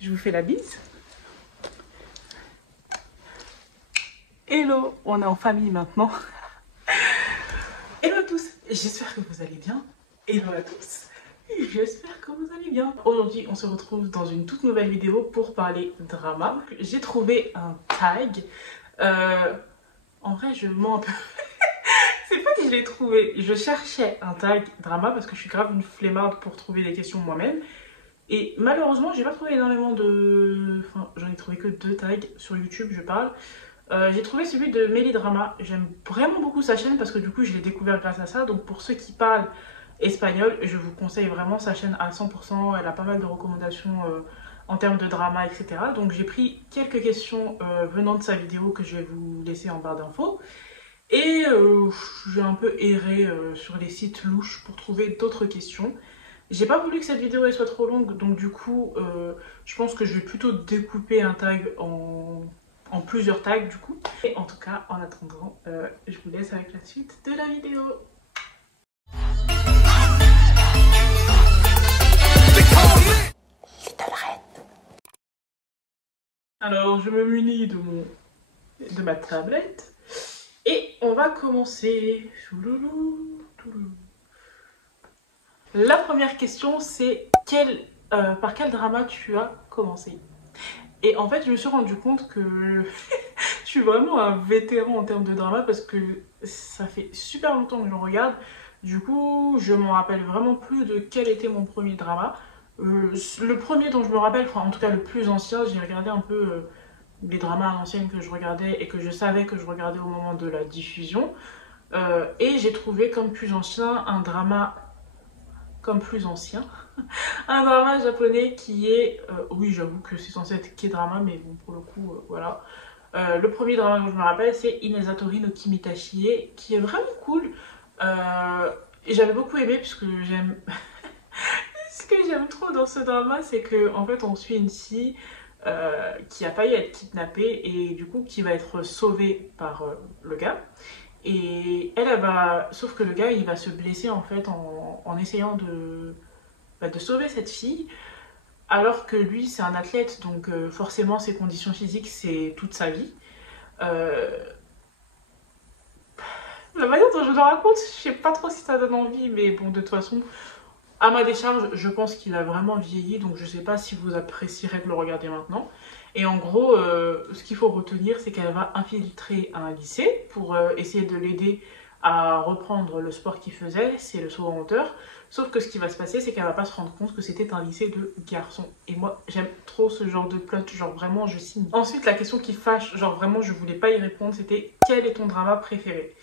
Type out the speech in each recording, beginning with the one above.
Je vous fais la bise. Hello, on est en famille maintenant. Hello à tous, j'espère que vous allez bien. Hello à tous, j'espère que vous allez bien. Aujourd'hui, on se retrouve dans une toute nouvelle vidéo pour parler drama. J'ai trouvé un tag. En vrai, je mens un peu. C'est pas que je l'ai trouvé. Je cherchais un tag drama parce que je suis grave une flemmarde pour trouver les questions moi-même. Et malheureusement, j'ai pas trouvé énormément de... Enfin, j'en ai trouvé que 2 tags sur YouTube, je parle. J'ai trouvé celui de Mélidrama. J'aime vraiment beaucoup sa chaîne parce que du coup, je l'ai découvert grâce à ça. Donc pour ceux qui parlent espagnol, je vous conseille vraiment sa chaîne à 100%. Elle a pas mal de recommandations en termes de drama, etc. Donc j'ai pris quelques questions venant de sa vidéo que je vais vous laisser en barre d'infos. Et j'ai un peu erré sur les sites louches pour trouver d'autres questions. J'ai pas voulu que cette vidéo elle soit trop longue, donc du coup, je pense que je vais plutôt découper un tag en plusieurs tags du coup. Et en tout cas, en attendant, je vous laisse avec la suite de la vidéo. Alors, je me munis de ma tablette et on va commencer. La première question, c'est par quel drama tu as commencé? Et en fait, je me suis rendu compte que je suis vraiment un vétéran en termes de drama parce que ça fait super longtemps que j'en regarde. Du coup, je m'en rappelle vraiment plus de quel était mon premier drama. Le premier dont je me rappelle, enfin en tout cas le plus ancien, j'ai regardé un peu les dramas à l'ancienne que je regardais et que je savais que je regardais au moment de la diffusion. Et j'ai trouvé comme plus ancien un drama un drama japonais qui est, oui j'avoue que c'est censé être K-drama mais bon pour le coup voilà. Le premier drama que je me rappelle c'est Inezatori no Kimitashie qui est vraiment cool et j'avais beaucoup aimé puisque j'aime ce que j'aime trop dans ce drama c'est que en fait on suit une fille qui a failli être kidnappée et du coup qui va être sauvée par le gars. Et elle va... Sauf que le gars, il va se blesser en fait en essayant de sauver cette fille. Alors que lui, c'est un athlète, donc forcément, ses conditions physiques, c'est toute sa vie. La manière dont je le raconte, je sais pas trop si ça donne envie, mais bon, de toute façon, à ma décharge, je pense qu'il a vraiment vieilli, donc je sais pas si vous apprécierez de le regarder maintenant. Et en gros, ce qu'il faut retenir, c'est qu'elle va infiltrer un lycée pour essayer de l'aider à reprendre le sport qu'il faisait, c'est le saut en hauteur. Sauf que ce qui va se passer, c'est qu'elle va pas se rendre compte que c'était un lycée de garçons. Et moi, j'aime trop ce genre de plot, genre vraiment, je signe. Ensuite, la question qui fâche, genre vraiment, je voulais pas y répondre, c'était quel est ton drama préféré?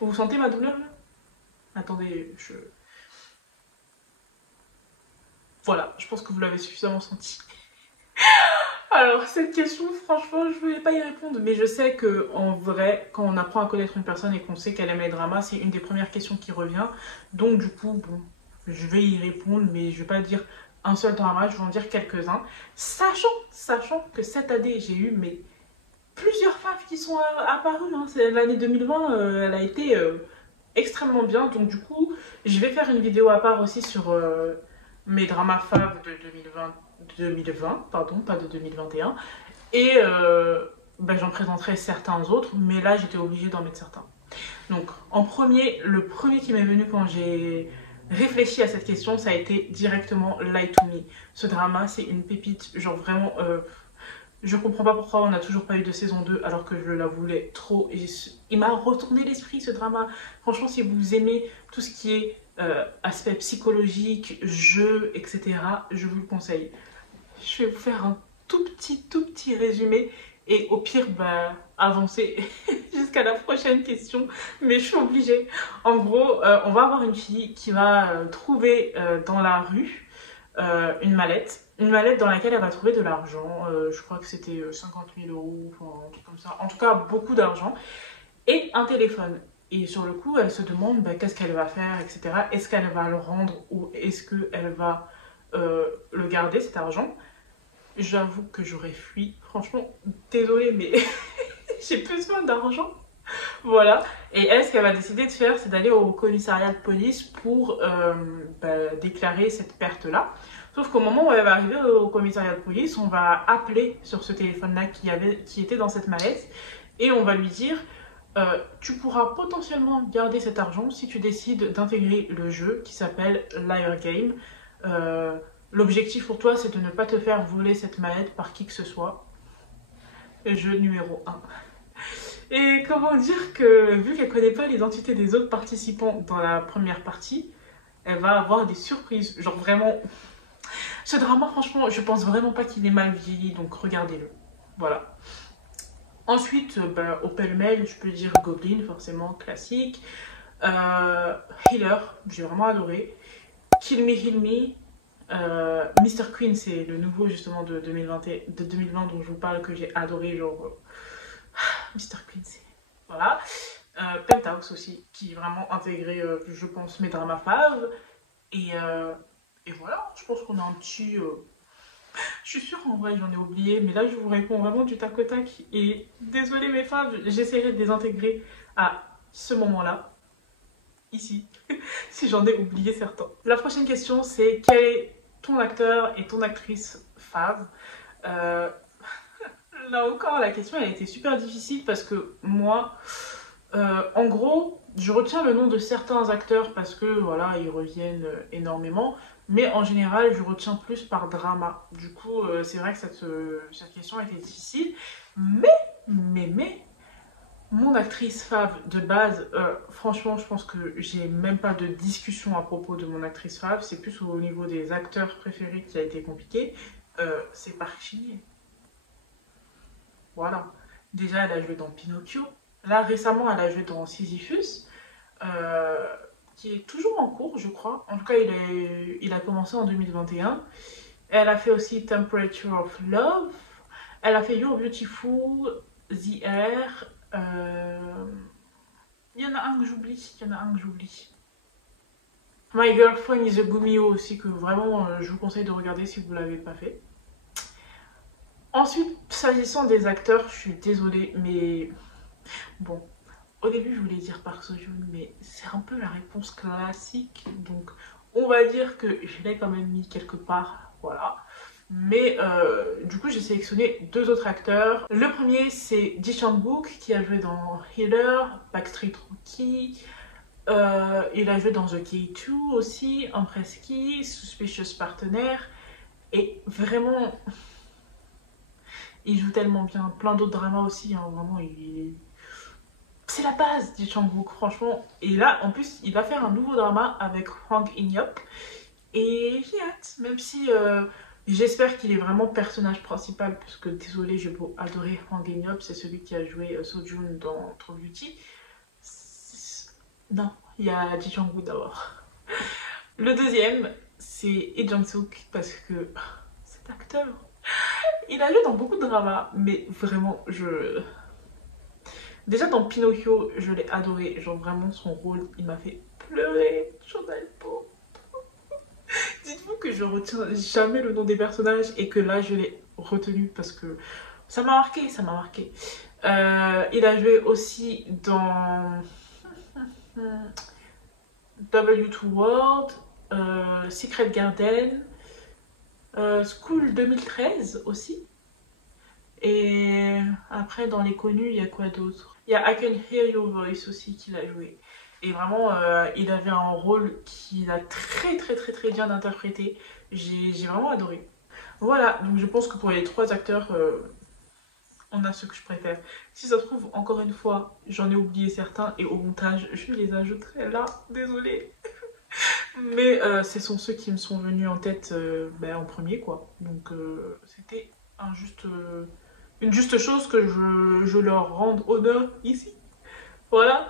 Vous sentez ma douleur là? Attendez, Voilà, je pense que vous l'avez suffisamment senti. Alors, cette question, franchement, je voulais pas y répondre, mais je sais que en vrai, quand on apprend à connaître une personne et qu'on sait qu'elle aime les dramas, c'est une des premières questions qui revient. Donc, du coup, bon, je vais y répondre, mais je vais pas dire un seul drama, je vais en dire quelques-uns. Sachant que cette année, j'ai eu plusieurs faves qui sont apparues. Hein. L'année 2020, elle a été extrêmement bien. Donc, du coup, je vais faire une vidéo à part aussi sur mes dramas faves de 2020, pardon, pas de 2021. Et j'en présenterai certains autres, mais là j'étais obligée d'en mettre certains. Donc en premier, le premier qui m'est venu quand j'ai réfléchi à cette question, ça a été directement Lie to Me. Ce drama, c'est une pépite, genre vraiment... je comprends pas pourquoi on n'a toujours pas eu de saison 2 alors que je la voulais trop. Et il m'a retourné l'esprit ce drama. Franchement, si vous aimez tout ce qui est aspect psychologique, jeu, etc., je vous le conseille. Je vais vous faire un tout petit résumé et au pire, avancer jusqu'à la prochaine question, mais je suis obligée. En gros, on va avoir une fille qui va trouver dans la rue une mallette dans laquelle elle va trouver de l'argent. Je crois que c'était 50 000 euros, enfin, un truc comme ça. En tout cas, beaucoup d'argent. Et un téléphone. Et sur le coup, elle se demande qu'est-ce qu'elle va faire, etc. Est-ce qu'elle va le rendre ou est-ce qu'elle va le garder, cet argent? J'avoue que j'aurais fui. Franchement, désolée, mais j'ai besoin d'argent. Voilà. Et elle, ce qu'elle va décider de faire, c'est d'aller au commissariat de police pour déclarer cette perte-là. Sauf qu'au moment où elle va arriver au commissariat de police, on va appeler sur ce téléphone-là qui était dans cette mallette et on va lui dire tu pourras potentiellement garder cet argent si tu décides d'intégrer le jeu qui s'appelle Liar Game. L'objectif pour toi, c'est de ne pas te faire voler cette mallette par qui que ce soit. Le jeu numéro 1. Et comment dire que, vu qu'elle connaît pas l'identité des autres participants dans la première partie, elle va avoir des surprises. Genre vraiment, ce drama, franchement, je pense vraiment pas qu'il est mal vieilli, donc regardez-le. Voilà. Ensuite, au pêle-mêle, je peux dire Goblin, forcément, classique. Healer, j'ai vraiment adoré. Kill Me, Heal Me. Mr. Queen, c'est le nouveau justement de 2020 dont je vous parle que j'ai adoré. Genre, Mr. Queen, c'est. Voilà. Penthouse aussi, qui est vraiment intégré, je pense, mes dramas faves. Et voilà, je pense qu'on a un petit. Je suis sûre en vrai, j'en ai oublié, mais là je vous réponds vraiment du tac au tac. Et désolé mes faves, j'essaierai de les intégrer à ce moment-là, ici, si j'en ai oublié certains. La prochaine question, c'est quel est ton acteur et ton actrice fave? Là encore, la question elle a été super difficile parce que moi, en gros, je retiens le nom de certains acteurs parce que voilà, ils reviennent énormément. Mais en général, je retiens plus par drama. Du coup, c'est vrai que cette question a été difficile. Mais, mon actrice fave de base, franchement, je pense que j'ai même pas de discussion à propos de mon actrice fave. C'est plus au niveau des acteurs préférés qui a été compliqué. C'est Park Shin-hye. Voilà. Déjà, elle a joué dans Pinocchio. Là, récemment, elle a joué dans Sisyphus, qui est toujours en cours, je crois. En tout cas, il a commencé en 2021. Elle a fait aussi Temperature of Love. Elle a fait You're Beautiful, The Air. Il y en a un que j'oublie. My Girlfriend is a Gumio aussi, que vraiment, je vous conseille de regarder si vous ne l'avez pas fait. Ensuite, s'agissant des acteurs, je suis désolée, mais bon, au début je voulais dire Park Seo-joon, mais c'est un peu la réponse classique, donc on va dire que je l'ai quand même mis quelque part, voilà. Mais du coup j'ai sélectionné deux autres acteurs. Le premier c'est Ji Chang-wook qui a joué dans Healer, Backstreet Rookie, il a joué dans The K2 aussi, Empress Ki, Suspicious Partner, et vraiment il joue tellement bien, plein d'autres dramas aussi, hein, vraiment c'est la base du Chang-wook, franchement. Et là, en plus, il va faire un nouveau drama avec Hwang In-yeop. Et j'ai hâte, même si j'espère qu'il est vraiment personnage principal, parce que désolé, j'ai beau adorer Hwang In-yeop, c'est celui qui a joué Seo-joon dans True Beauty. Non, il y a Ji Chang-wook d'abord. Le deuxième, c'est Lee Jung-suk, parce que cet acteur, il a joué dans beaucoup de dramas, mais vraiment, déjà dans Pinocchio, je l'ai adoré. Genre vraiment, son rôle, il m'a fait pleurer. J'en ai pas. Dites-vous que je retiens jamais le nom des personnages et que là, je l'ai retenu parce que ça m'a marqué, ça m'a marqué. Il a joué aussi dans W2 World, Secret Garden, School 2013 aussi. Et après, dans les connus, il y a quoi d'autre? Il y a I Can Hear Your Voice aussi qu'il a joué. Et vraiment, il avait un rôle qu'il a très bien interprété. J'ai vraiment adoré. Voilà, donc je pense que pour les trois acteurs, on a ceux que je préfère. Si ça se trouve, encore une fois, j'en ai oublié certains et au montage, je les ajouterai là. Désolée. Mais ce sont ceux qui me sont venus en tête en premier, quoi. Donc c'était une juste chose que je leur rende honneur ici. Voilà.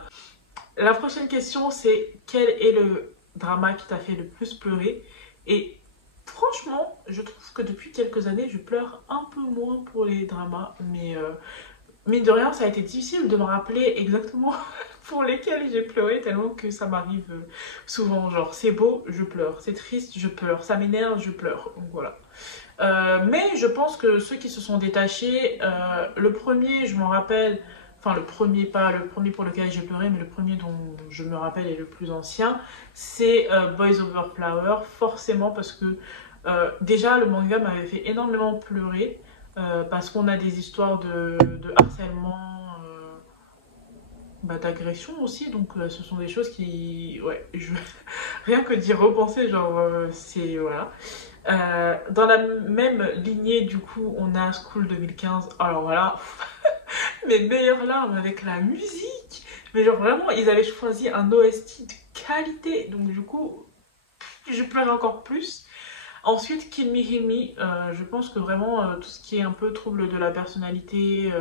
La prochaine question, c'est quel est le drama qui t'a fait le plus pleurer? Et franchement, je trouve que depuis quelques années, je pleure un peu moins pour les dramas. Mais mine de rien, ça a été difficile de me rappeler exactement pour lesquels j'ai pleuré, tellement que ça m'arrive souvent. Genre, c'est beau, je pleure. C'est triste, je pleure. Ça m'énerve, je pleure. Donc voilà. Mais je pense que ceux qui se sont détachés, le premier, je m'en rappelle, enfin le premier, pas le premier pour lequel j'ai pleuré, mais le premier dont je me rappelle et le plus ancien, c'est Boys Over Flower, forcément parce que déjà le manga m'avait fait énormément pleurer, parce qu'on a des histoires de harcèlement, d'agression aussi, donc ce sont des choses qui, ouais, rien que d'y repenser, genre, c'est, voilà. Dans la même lignée, du coup, on a School 2015, alors voilà, mes meilleures larmes avec la musique, mais genre vraiment, ils avaient choisi un OST de qualité, donc du coup, je pleurais encore plus. Ensuite, Kill Me, Heal Me, je pense que vraiment tout ce qui est un peu trouble de la personnalité,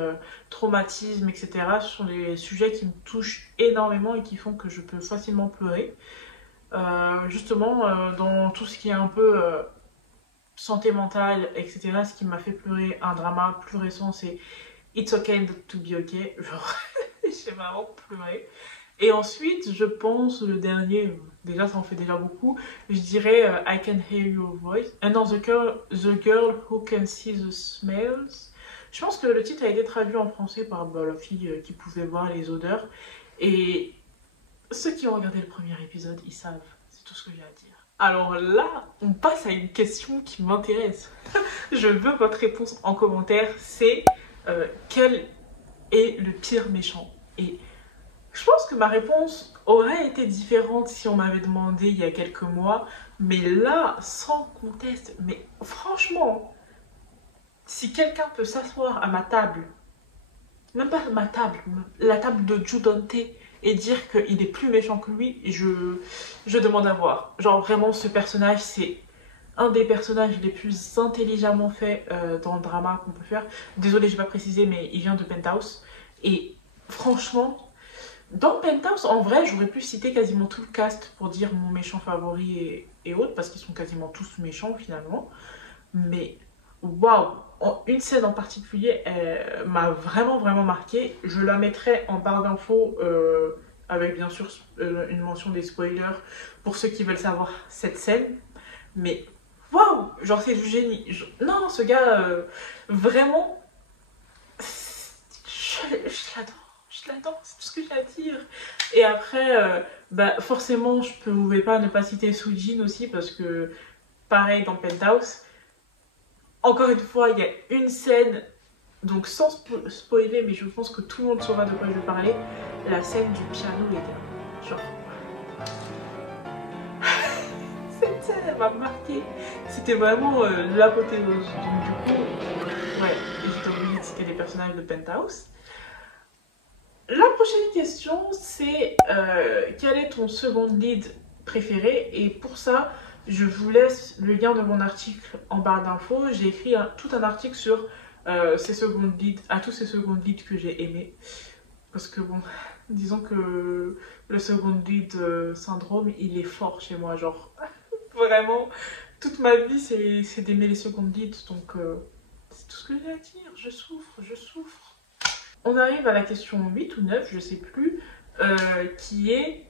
traumatisme, etc., ce sont des sujets qui me touchent énormément et qui font que je peux facilement pleurer. Justement, dans tout ce qui est un peu santé mentale, etc., ce qui m'a fait pleurer, un drama plus récent, c'est It's Okay to Be Okay. Genre, j'ai vraiment pleuré. Et ensuite, je pense, le dernier, déjà ça en fait déjà beaucoup, je dirais I Can Hear Your Voice. And non, the girl Who Can See the Smells. Je pense que le titre a été traduit en français par la fille qui pouvait voir les odeurs. Et ceux qui ont regardé le premier épisode, ils savent. C'est tout ce que j'ai à dire. Alors là, on passe à une question qui m'intéresse. Je veux votre réponse en commentaire. C'est quel est le pire méchant? Et je pense que ma réponse aurait été différente si on m'avait demandé il y a quelques mois. Mais là, sans conteste, mais franchement, si quelqu'un peut s'asseoir à ma table, même pas ma table, la table de Judante, et dire qu'il est plus méchant que lui, je demande à voir. Genre vraiment, ce personnage, c'est un des personnages les plus intelligemment faits dans le drama qu'on peut faire. Désolée, j'ai pas précisé, mais il vient de Penthouse. Et franchement, dans Penthouse, en vrai, j'aurais pu citer quasiment tout le cast pour dire mon méchant favori et autres, parce qu'ils sont quasiment tous méchants finalement. Mais waouh, une scène en particulier m'a vraiment marqué. Je la mettrai en barre d'infos avec bien sûr une mention des spoilers pour ceux qui veulent savoir cette scène. Mais waouh, genre c'est du génie. Non, ce gars, vraiment, je l'adore. Je l'adore, c'est tout ce que j'ai à dire. Et après, forcément, je ne pouvais pas ne pas citer Soojin aussi, parce que, pareil, dans Penthouse, encore une fois, il y a une scène, donc sans spoiler, mais je pense que tout le monde saura de quoi je vais parler, la scène du piano est genre... Cette scène, elle m'a marqué. C'était vraiment l'apothéose. Donc du coup, ouais, j'étais obligée de citer les personnages de Penthouse. La prochaine question, c'est quel est ton second lead préféré? Et pour ça, je vous laisse le lien de mon article en barre d'infos. J'ai écrit tout un article sur ces second leads, à tous ces second leads que j'ai aimés. Parce que bon, disons que le second lead syndrome, il est fort chez moi. Genre, vraiment, toute ma vie, c'est d'aimer les second leads. Donc, c'est tout ce que j'ai à dire. Je souffre, je souffre. On arrive à la question 8 ou 9, je sais plus, qui est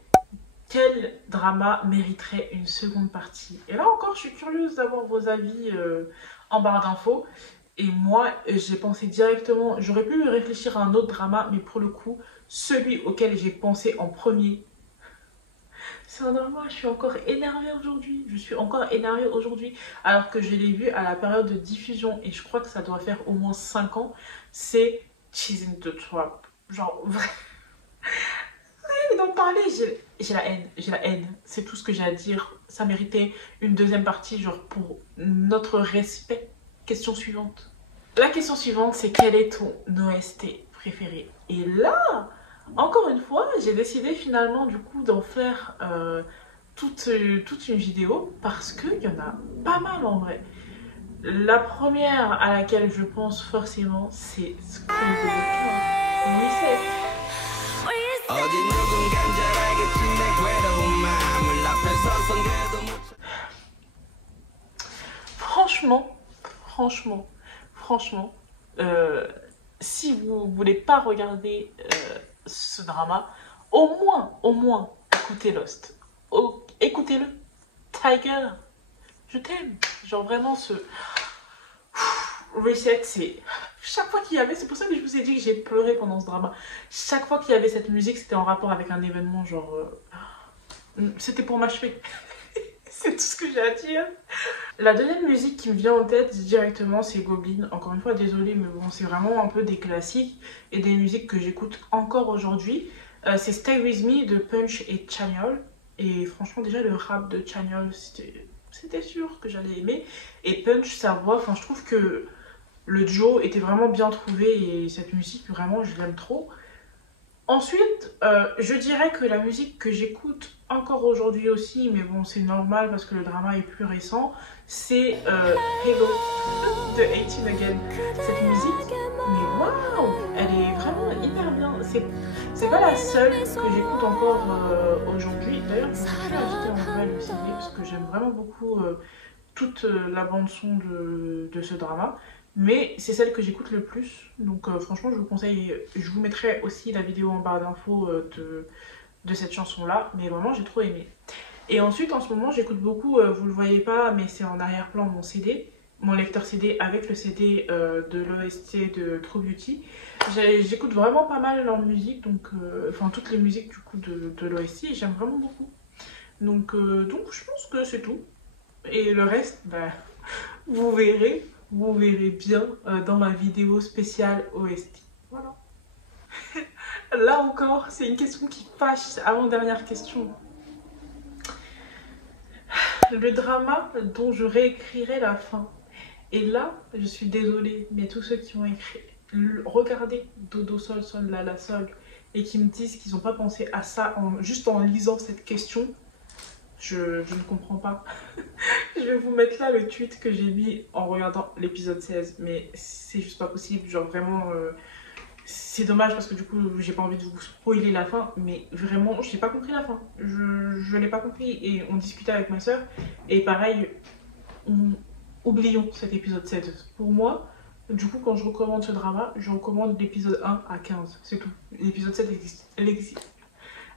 quel drama mériterait une seconde partie? Et là encore, je suis curieuse d'avoir vos avis en barre d'infos. Et moi, j'ai pensé directement, j'aurais pu réfléchir à un autre drama, mais pour le coup, celui auquel j'ai pensé en premier, c'est un drama, je suis encore énervée aujourd'hui. Je suis encore énervée aujourd'hui, alors que je l'ai vu à la période de diffusion, et je crois que ça doit faire au moins 5 ans, c'est She's in the Trap. Genre, vraiment, d'en parler, j'ai la haine. C'est tout ce que j'ai à dire. Ça méritait une deuxième partie, genre, pour notre respect. Question suivante. La question suivante, c'est quel est ton OST préféré? Et là, encore une fois, j'ai décidé finalement, du coup, d'en faire toute une vidéo, parce qu'il y en a pas mal en vrai. La première à laquelle je pense forcément, c'est School of Reset. Franchement, si vous voulez pas regarder ce drama, au moins, écoutez Lost. Écoutez-le. Tiger, je t'aime. Genre vraiment, ce Reset, c'est chaque fois qu'il y avait, c'est pour ça que je vous ai dit que j'ai pleuré pendant ce drama. Chaque fois qu'il y avait cette musique, c'était en rapport avec un événement, genre... c'était pour m'achever. C'est tout ce que j'ai à dire. La deuxième musique qui me vient en tête directement, c'est Goblin. Encore une fois, désolée, mais bon, c'est vraiment un peu des classiques et des musiques que j'écoute encore aujourd'hui. C'est Stay With Me de Punch et Chanyeol. Et franchement, déjà, le rap de Chanyeol, c'était sûr que j'allais aimer. Et Punch, sa voix, enfin, je trouve que le duo était vraiment bien trouvé et cette musique, vraiment, je l'aime trop. Ensuite, je dirais que la musique que j'écoute encore aujourd'hui aussi, mais bon, c'est normal parce que le drama est plus récent, c'est Hello de 18 Again. Cette musique, mais waouh, elle est vraiment hyper bien. C'est pas la seule que j'écoute encore aujourd'hui. D'ailleurs, je me suis acheté en nouvelle le CD parce que j'aime vraiment beaucoup toute la bande-son de ce drama. Mais c'est celle que j'écoute le plus, donc franchement je vous conseille, je vous mettrai aussi la vidéo en barre d'infos de cette chanson là, mais vraiment j'ai trop aimé. Et ensuite en ce moment j'écoute beaucoup, vous le voyez pas mais c'est en arrière-plan mon CD, mon lecteur CD avec le CD de l'OST de True Beauty. J'écoute vraiment pas mal leur musique, donc enfin toutes les musiques du coup de l'OST et j'aime vraiment beaucoup. Donc je pense que c'est tout, et le reste, bah, vous verrez. Vous verrez bien dans ma vidéo spéciale OST. Voilà. Là encore, c'est une question qui fâche. Avant-dernière question. Le drama dont je réécrirai la fin. Et là, je suis désolée, mais tous ceux qui ont écrit, regardez Dodo Sol Sol La La Sol et qui me disent qu'ils n'ont pas pensé à ça juste en lisant cette question, je ne comprends pas. Je vais vous mettre là le tweet que j'ai mis en regardant l'épisode 16, mais c'est juste pas possible, genre vraiment, c'est dommage parce que du coup j'ai pas envie de vous spoiler la fin, mais vraiment j'ai pas compris la fin, je l'ai pas compris et on discutait avec ma soeur et pareil, oublions cet épisode 16. Pour moi, du coup quand je recommande ce drama, je recommande l'épisode 1 à 15, c'est tout. L'épisode 7 existe.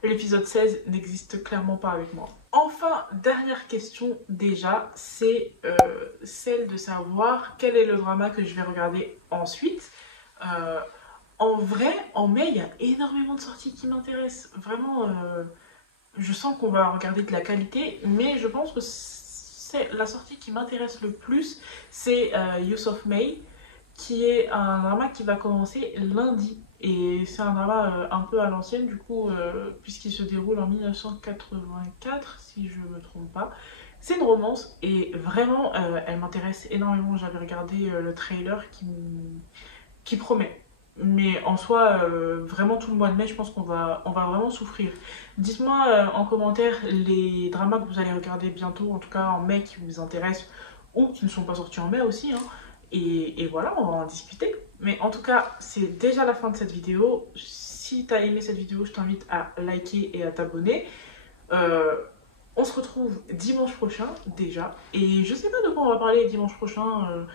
L'épisode 16 n'existe clairement pas avec moi. Enfin, dernière question déjà, c'est celle de savoir quel est le drama que je vais regarder ensuite. En vrai, en mai, il y a énormément de sorties qui m'intéressent. Vraiment, je sens qu'on va regarder de la qualité, mais je pense que c'est la sortie qui m'intéresse le plus, c'est Youth of May, qui est un drama qui va commencer lundi. Et c'est un drama un peu à l'ancienne, du coup, puisqu'il se déroule en 1984, si je me trompe pas. C'est une romance et vraiment, elle m'intéresse énormément. J'avais regardé le trailer qui promet. Mais en soi, vraiment tout le mois de mai, je pense on va vraiment souffrir. Dites-moi en commentaire les dramas que vous allez regarder bientôt, en tout cas en mai, qui vous intéressent ou qui ne sont pas sortis en mai aussi, hein. Et voilà, on va en discuter. Mais en tout cas, c'est déjà la fin de cette vidéo. Si tu as aimé cette vidéo, je t'invite à liker et à t'abonner. On se retrouve dimanche prochain déjà. Et je sais pas de quoi on va parler dimanche prochain.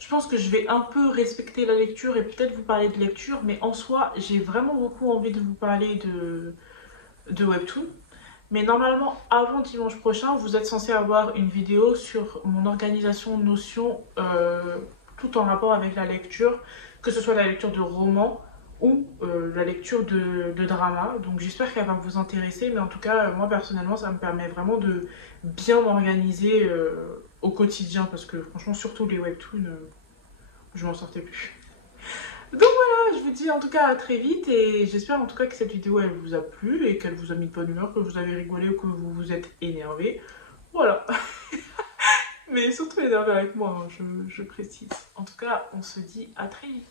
Je pense que je vais un peu respecter la lecture et peut-être vous parler de lecture. Mais en soi, j'ai vraiment beaucoup envie de vous parler de Webtoon. Mais normalement, avant dimanche prochain, vous êtes censé avoir une vidéo sur mon organisation Notion, tout en rapport avec la lecture, que ce soit la lecture de romans ou la lecture de drama. Donc j'espère qu'elle va vous intéresser, mais en tout cas, moi personnellement, ça me permet vraiment de bien m'organiser au quotidien, parce que franchement, surtout les webtoons, je m'en sortais plus. Donc voilà, je vous dis en tout cas à très vite et j'espère en tout cas que cette vidéo elle vous a plu et qu'elle vous a mis de bonne humeur, que vous avez rigolé ou que vous vous êtes énervé. Voilà. Mais surtout énervé avec moi, hein, je précise. En tout cas, on se dit à très vite.